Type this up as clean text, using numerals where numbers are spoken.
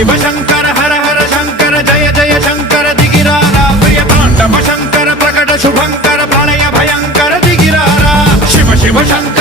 शिव शंकर हर हर शंकर जय जय शंकर दिगिरारा प्रिय तांडव शंकर प्रकट शुभंकर प्रलय भयंकर दिगिरारा शिव शिव शंकर